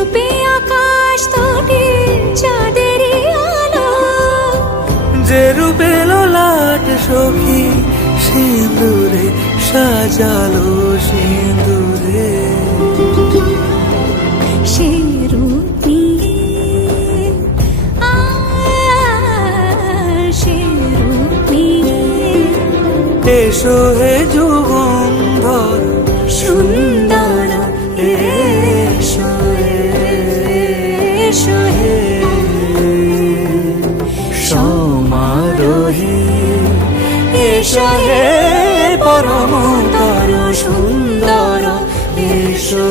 রূপে আকাশ তটে চাঁদেরই আলো, যে রূপে ললাট সখী সিঁদুরে সাজালো সিঁদুরে। সে রূপ নিয়ে সে রূপ নিয়ে এসো হে যুগন্ধর সুন্দর এসো এসো হে সমারোহে এসো হে পরমতর সুন্দর এসো